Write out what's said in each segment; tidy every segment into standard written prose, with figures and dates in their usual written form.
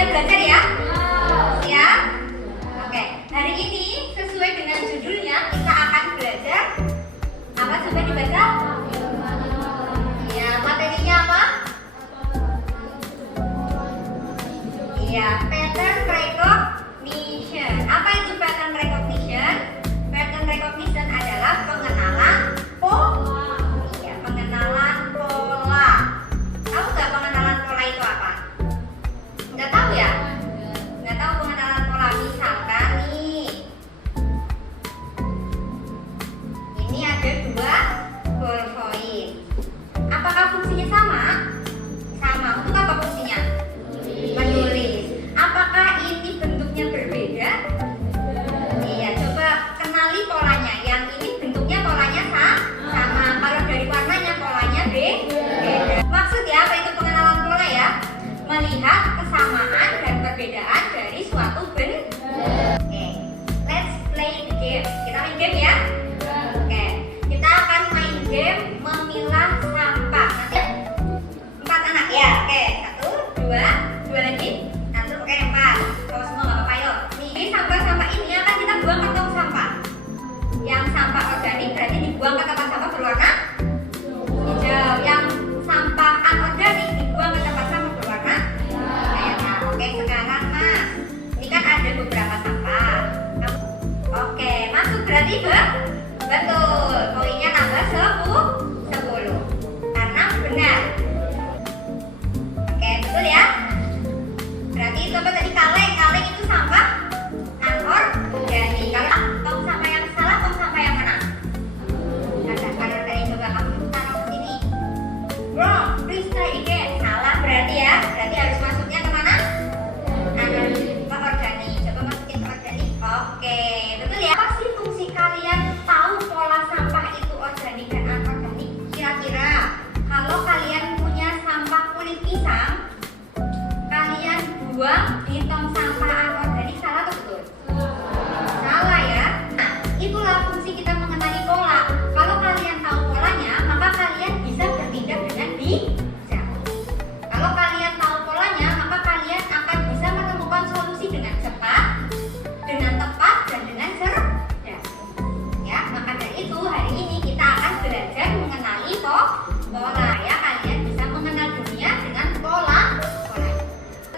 siap belajar ya? Siap? Oke, hari ini sesuai dengan judulnya kita akan belajar apa, coba dibaca? Ya, materinya apa? Iya, pattern recognition. Apa itu pattern recognition? Pattern recognition adalah pengenalan pola. Iya, pengenalan pola. Tahu nggak pengenalan pola itu apa? Nggak tahu ya? Nggak tahu pengenalan pola. Misalkan nih, ini ada dua ballpoint. Apakah fungsinya sama? Sama. Untuk apa fungsinya? Menulis. Apakah ini bentuknya berbeda? Iya, coba kenali polanya. Yang ini bentuknya polanya sama. Kalau dari warnanya polanya beda. Maksud ya, apa itu pengenalan pola ya? Melihat kesamaan dan perbedaan dari suatu benda. Oke, let's play the game. Kita main game ya? Oke, kita akan main game memilah sampah. Nanti 4 anak ya. Oke, 1, 2 lagi. 1, oke 4. Kalau semua nggak apa-apa yuk. Nih, sampah-sampah ini akan kita buang ke tong sampah. Yang sampah organik berarti dibuang ke tempat sampah berwarna hijau. Yang sampah anorganik dibuang ke tempat sampah berwarna merah. Oke, sekarang Mas, ini kan ada beberapa sampah. Oke, masuk berarti betul. Poinnya tambah 10 karena benar. Oke, betul ya. Berarti itu apa tadi? Kaleng itu sampah anorganik. Kalau tong sampah yang salah, tong sampah yang mana? Ada anorganik. Coba kamu taruh ke sini. Wrong, please try again. Salah berarti ya. Berarti harus masuknya ke mana? Ke organik. Coba masukin ke organik. Oke, betul ya. Apa sih fungsi kalian tahu pola sampah itu organik dan anorganik? Kira-kira kalau kalian punya sampah kulit pisang, kalian buang di tong sampah anorganik, salah atau betul? Salah ya. Nah, itulah fungsi kita mengenali pola. Kalau kalian tahu polanya, maka kalian bisa bertindak dengan bijak. Kalau kalian tahu polanya, maka kalian akan bisa menemukan solusi dengan cepat, dengan tepat, dan dengan cerdas. Ya, maka dari itu hari ini kita akan belajar mengenali pola. Ya, kalian bisa mengenal dunia dengan pola.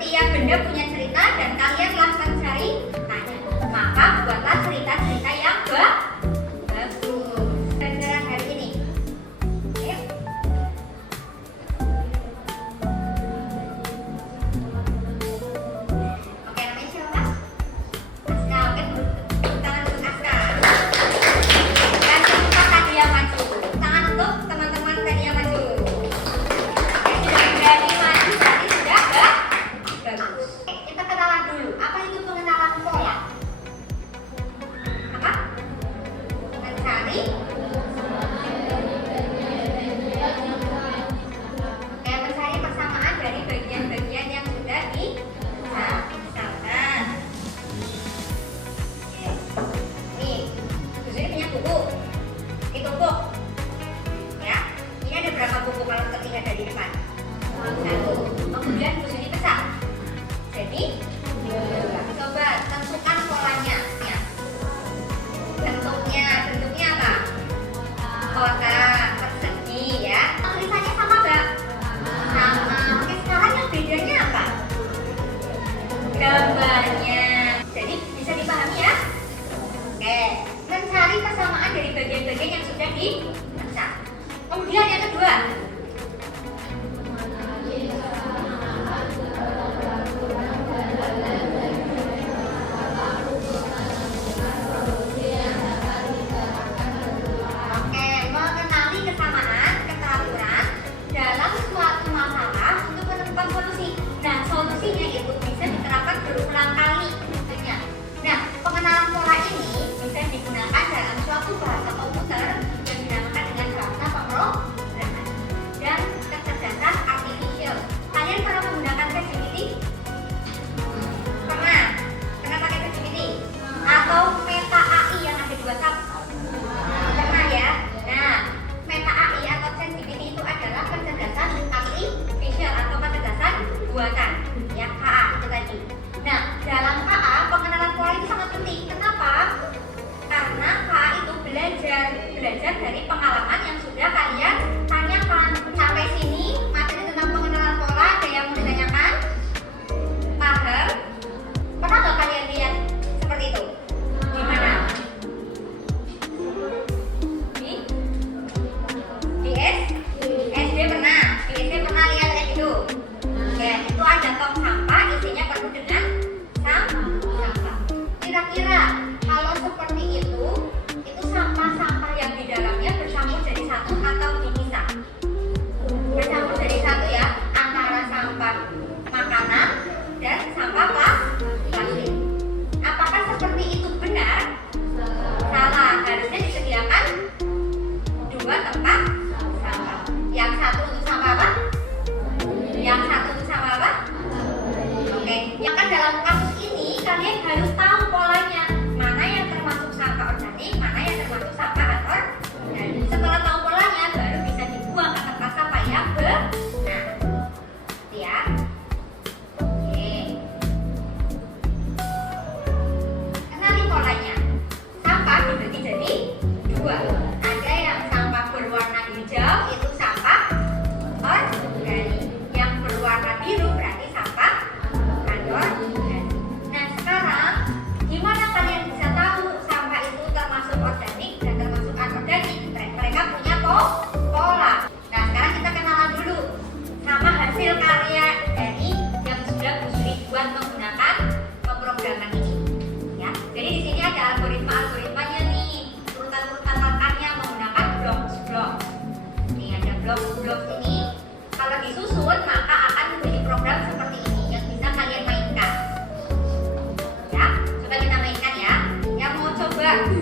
Setiap benda punya cerita dan kalian lakukan ceritanya. Maka buatlah cerita-cerita yang bagus. Pelajaran hari ini. Ayo. Oke, namanya siapa Mas? Aska. Oke, tangan untuk Aska. Dan semua tadi yang maju. Tangan untuk teman-teman tadi yang maju. Oke, sudah berani maju tadi sudah bagus. Kita kenalan dulu. Apa itu pengenalan pola? Apa? Mencari. Mencari persamaan dari bagian-bagian yang sudah misalkan. Nih, Bu Suri punya buku. Ditumpuk. Ya. Ini ada berapa buku kalau terlihat dari depan? 1. Kemudian Bu Suri pecah. Jadi, coba tentukan polanya. Ya. Bentuknya apa? Kotak, persegi ya. Tulisannya sama nggak? Sama. Oke, sekarang yang bedanya apa? Gambarnya. Jadi bisa dipahami ya? Oke, mencari persamaan dari bagian-bagian yang sudah dipecah. Kemudian yang kedua, mengenali kesamaan, keteraturan dalam suatu masalah untuk menemukan solusi. Nah, solusinya itu bisa diterapkan berulang kali tentunya. Nah, pengenalan pola ini bisa digunakan dalam suatu bahasa komputer yang dinamakan dengan bahasa pemrograman.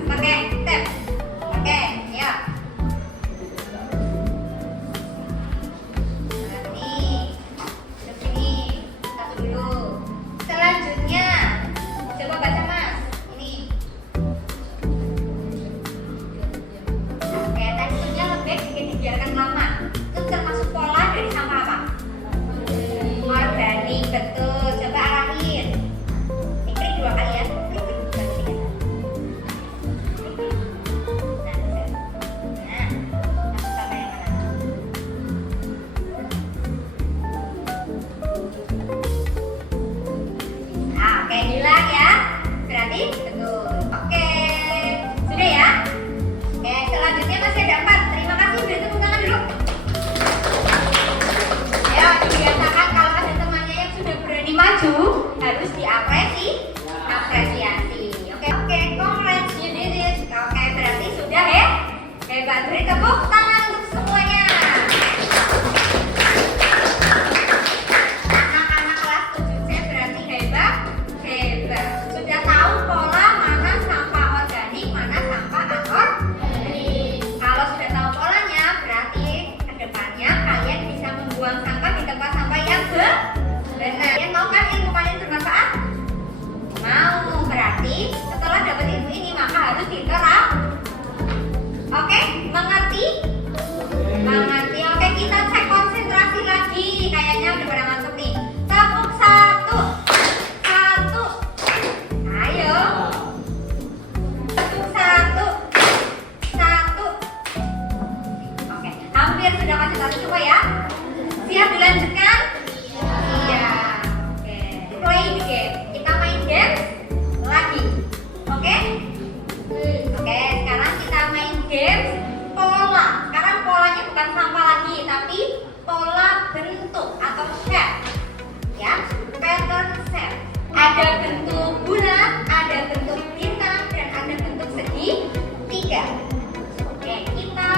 pakai tab. Oke, ya. Nih, ke sini. Satu dulu. Selanjutnya, coba baca Mas. Ini. Oke, teksturnya lembek jika dibiarkan lama. Itu termasuk pola dari sampah apa? Organik, betul. Coba arahin. Klik 2 kali ya. Klik, bukan 3. Nah, masuk sama yang mana? Nah, oke, hilang ya. Berarti betul. Oke, sudah ya. Oke, selanjutnya masih ada 4. Terima kasih. Beri tepuk tangan dulu. Ya, dibiasakan kalau ada temannya yang sudah berani maju harus apresiasi. Oke, congrats, you did it. Oke, berarti sudah ya. Hebat, beri tepuk tangan untuk semuanya. Anak-anak kelas 7C berarti hebat. Sudah tahu pola mana sampah organik, mana sampah anorganik. Kalau sudah tahu polanya, berarti kedepannya kalian bisa membuang sampah di tempat sampah yang benar. Kalian mau kan ilmu kalian bermanfaat? Mau, berarti setelah dapat ilmu ini maka harus diterapkan. Oke, mengerti? Mengerti. Oke, kita cek konsentrasi lagi. Kayaknya udah pada ngantuk nih. Tepuk 1. Ayo. Tepuk 1. Oke, hampir sudah konsentrasi semua ya. Siap dilanjutkan? Iya. Oke. Play the game. Kita main game lagi. Oke? Oke, sekarang kita main game pola. Sekarang polanya bukan sampah lagi, tapi pola bentuk atau shape. Ya, pattern shape. Ada bentuk bulat, ada bentuk bintang, dan ada bentuk segitiga. Oke, kita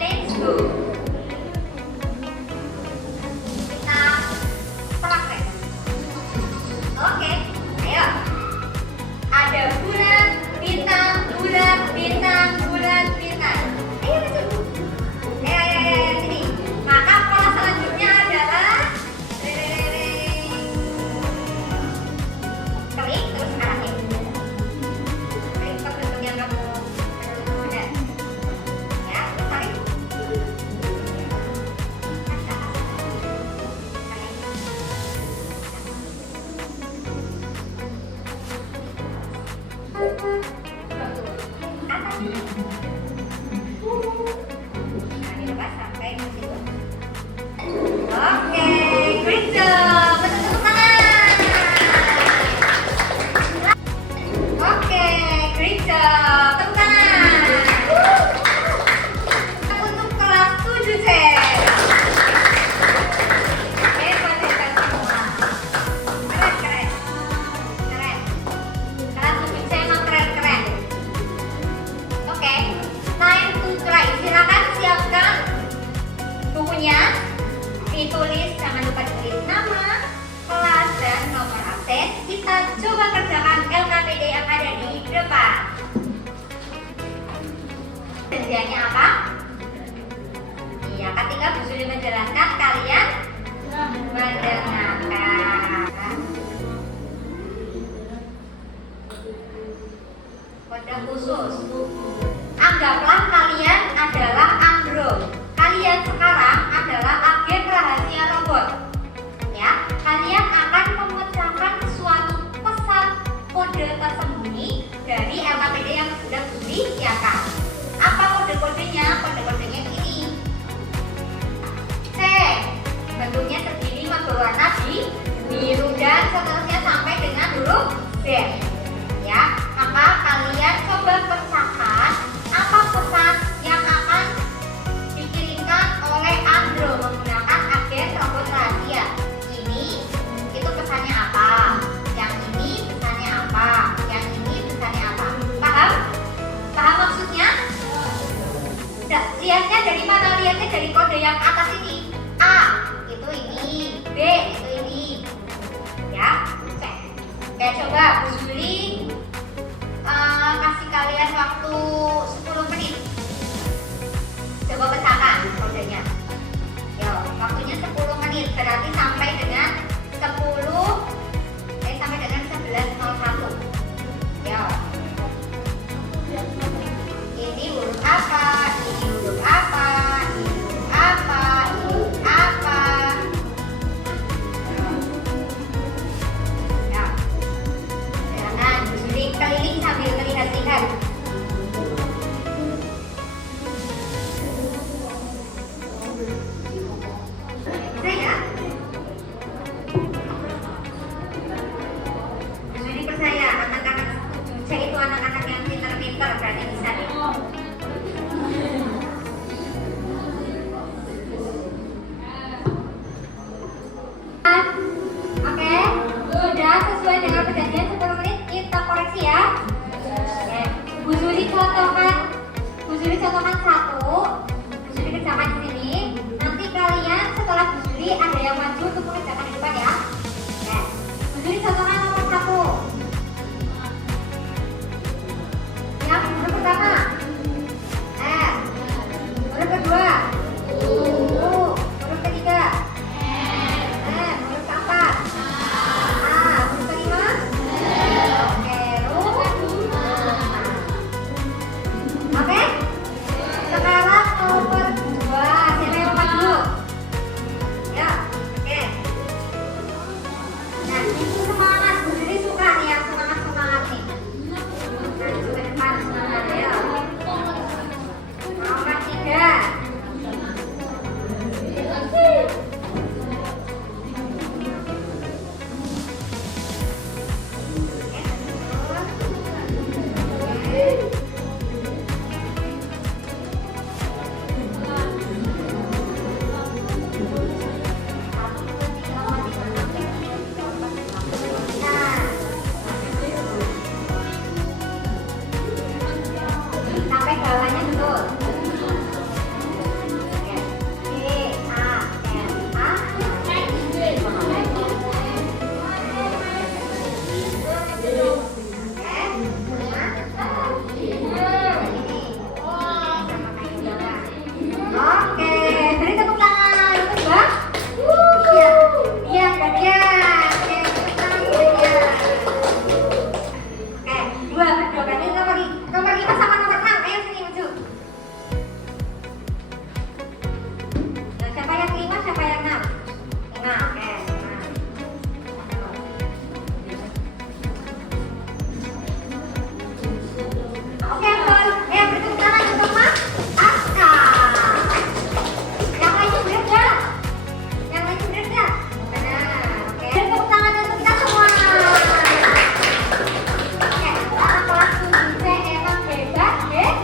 let's go. Kita praktek. Oke, ayo. Ada bulat, bintang, bulat, bintang, bulat, bintang. Ayo masuk. Ayo, sini. Maka pola selanjutnya adalah klik terus arahin. Klik ke bentuk yang kamu benar. Ya, tarik. Sampai ke situ. Oke, great job. Tepuk tangan. Oke, great job. Tepuk tangan. Untuk kelas 7C. Hebat semua. Keren. Kelas 7C emang keren. Oke, time to try. Silakan siapkan bukunya. Ditulis, jangan lupa ditulis nama, kelas, dan nomor absen. Kita coba kerjakan LKPD yang ada di depan. Kerjanya apa? Iya, ketika Bu Suli menjelaskan, kalian mendengarkan. Kode khusus. Anggaplah kalian adalah Andro. Kalian sekarang adalah agen rahasia robot. Ya, kalian akan memecahkan suatu pesan kode tersembunyi dari LKPD yang sudah disediakan. Apa kode-kodenya? Kode-kodenya ini. C. Bentuknya segini berwarna biru dan seterusnya sampai dengan huruf Z. Ya, maka kalian coba pecahkan apa pesan yang akan dikirimkan oleh Andro menggunakan agen robot rahasia. Ini itu pesannya apa? Yang ini pesannya apa? Yang ini pesannya apa? Paham? Paham maksudnya? Lihatnya dari mana? Lihatnya dari kode yang atas ini. A itu ini, B itu ini. Ya, cek. Oke, coba Bu Juli kasih kalian waktu 10 menit. Coba pecahkan kodenya. Yo, waktunya 10 menit berarti sampai dengan 11.01. Yo. Ini huruf apa? Ini huruf apa? Ini huruf apa? Ini huruf apa? Ya. Jangan Juli keliling sambil melihat-lihat. Bisa ya? Juli percaya anak-anak 7C itu anak-anak yang pintar-pintar, berarti bisa nih. Oke, sudah sesuai dengan perjanjian 10 menit kita koreksi ya. Oke, Bu Juli contohkan satu, Bu Juli kerjakan di sini. Nanti kalian setelah Bu Juli ada yang maju untuk mengerjakan di depan ya. Oke, Bu Juli contohkan nomor 1. Yang huruf pertama F, huruf kedua U, huruf ketiga M, huruf keempat A, huruf kelima oke, oke. Sekarang nomor 2, siapa yang mau maju? Ya, oke. Nah, itu semangat, Bu Juli suka nih yang semangat-semangat nih. Maju ke depan semangat ya. Nomor 3. Sampai bawahnya betul. Oke. D, A, M, A. Oke, beri tepuk tangan untuk Mbak. Iya, Mbak Dian. Oke, tepuk tangan untuk Mbak Dian. Oke, 2 berdua berarti nomor 5 sama nomor 6. Ayo sini maju. Nah, siapa yang 5, siapa yang 6? 5, oke. Oke, betul. Beri tepuk tangan untuk Mas Aska. Yang lain bener gak? Yang lain bener gak? Benar, oke. Beri tepuk tangan untuk kita semua. Oke, anak kelas 7C emang hebat, hebat.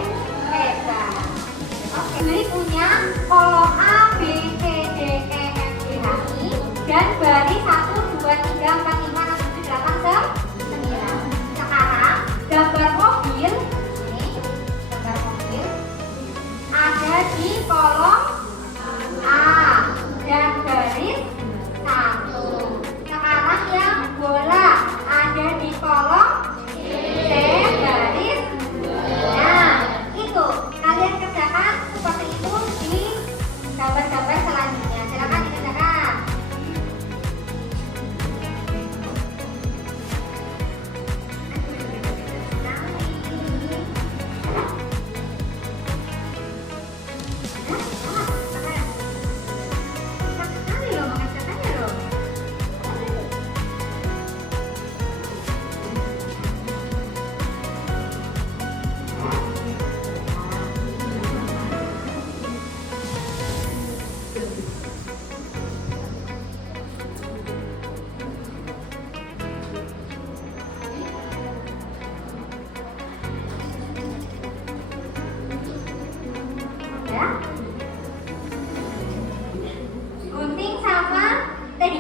Oke, Juli punya kolom A, B, C, D, E, F, G, H, I dan baris 1, 2, 3, 4, 5, 6, 7, 8, 9. Sekarang gambar mobil, ini gambar mobil ada di kolom A dan baris 1. Sekarang yang bola ada di kolom C baris. Nah, itu kalian kerjakan seperti itu di gambar-gambar selanjutnya. Silakan dikerjakan.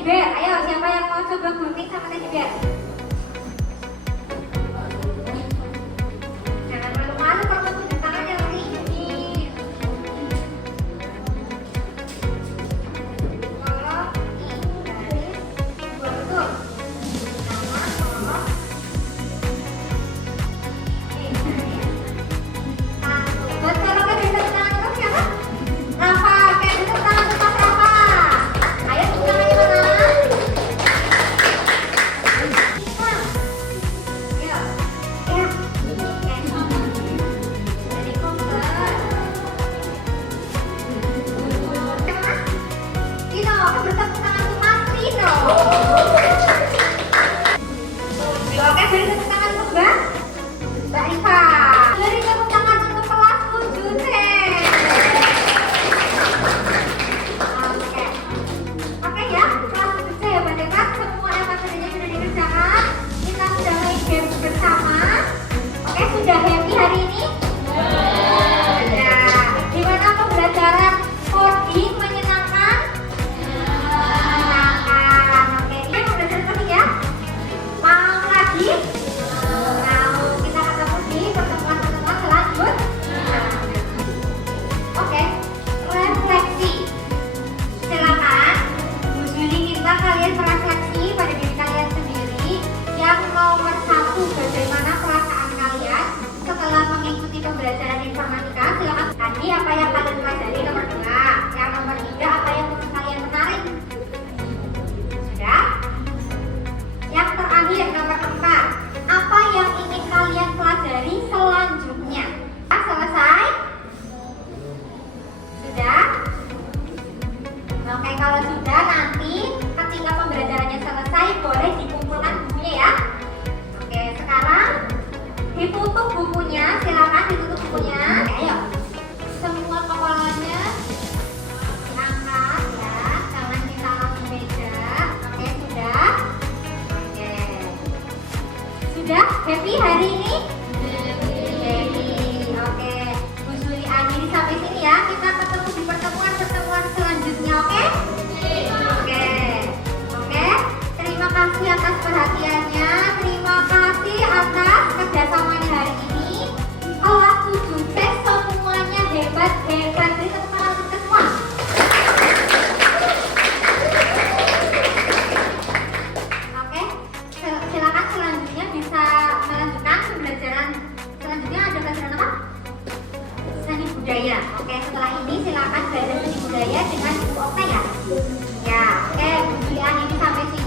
bear. Ayo, siapa yang mau coba gunting sama teddy bear? Jangan malu-malu kalau punya tangannya lagi ini. Kalau dari dua betul. Sama kalau ini dari pelajaran apa? Seni budaya. Oke, setelah ini silakan belajar seni budaya dengan Bu Okta ya. Ya, oke, Bu Dian ini sampai sini.